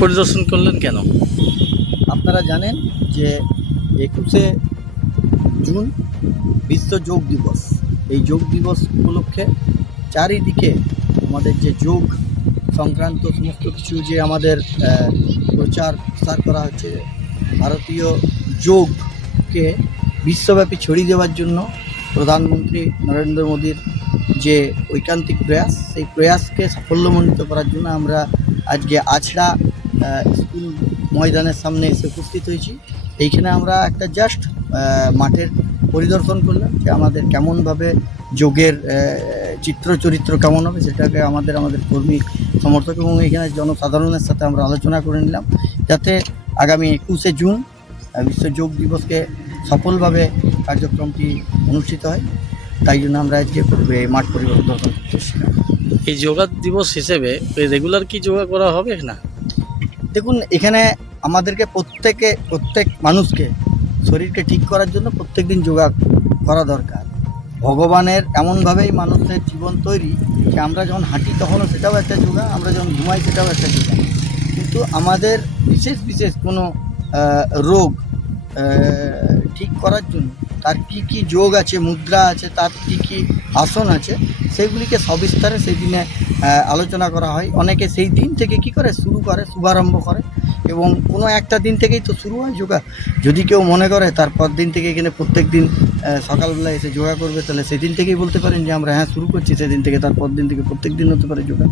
পরিদর্শন করলেন কেন? আপনারা জানেন যে 21শে জুন বিশ্ব যোগ দিবস। এই যোগ দিবস উপলক্ষে চারিদিকে আমাদের যে যোগ সংক্রান্ত সমস্ত কিছু যে আমাদের প্রচার প্রসার করা হচ্ছে, ভারতীয় যোগকে বিশ্বব্যাপী ছড়িয়ে দেওয়ার জন্য প্রধানমন্ত্রী নরেন্দ্র মোদীর যে ঐকান্তিক প্রয়াস, সেই প্রয়াসকে সাফল্যমণ্ডিত করার জন্য আমরা আজকে আছড়া স্কুল ময়দানের সামনে এসে উপস্থিত হয়েছি। এইখানে আমরা একটা জাস্ট মাঠের পরিদর্শন করলাম যে আমাদের কেমনভাবে যোগের চিত্র চরিত্র কেমন হবে, সেটাকে আমাদের কর্মী সমর্থক এবং এখানে জনসাধারণের সাথে আমরা আলোচনা করে নিলাম, যাতে আগামী 21শে জুন বিশ্ব যোগ দিবসকে সফলভাবে কার্যক্রমটি অনুষ্ঠিত হয়। তাই জন্য আমরা আজকে এই মাঠ পরিদর্শন করতে এসেছিলাম। এই যোগা দিবস হিসেবে রেগুলার কি যোগা করা হবে না? দেখুন, এখানে আমাদেরকে প্রত্যেক মানুষকে শরীরকে ঠিক করার জন্য প্রত্যেক দিন যোগা করা দরকার। ভগবানের এমনভাবেই মানুষের জীবন তৈরি যে আমরা যখন হাঁটি তখনও সেটাও একটা যোগা, আমরা যখন ঘুমাই সেটাও একটা যোগা। কিন্তু আমাদের বিশেষ কোনো রোগ ঠিক করার জন্য তার কি যোগ আছে, মুদ্রা আছে, তার কি আসন আছে, সেগুলিকে সবিস্তারে সেই দিনে আলোচনা করা হয়। অনেকে সেই দিন থেকে কি করে শুভারম্ভ করে এবং কোনো একটা দিন থেকেই তো শুরু হয় যোগা। যদি কেউ মনে করে তারপর দিন থেকে এখানে প্রত্যেক দিন সকালবেলা এসে যোগা করবে, তাহলে সেদিন থেকেই বলতে পারেন যে আমরা শুরু করছি, সেদিন থেকে তারপর দিন থেকে প্রত্যেক দিন হতে পারে যোগা।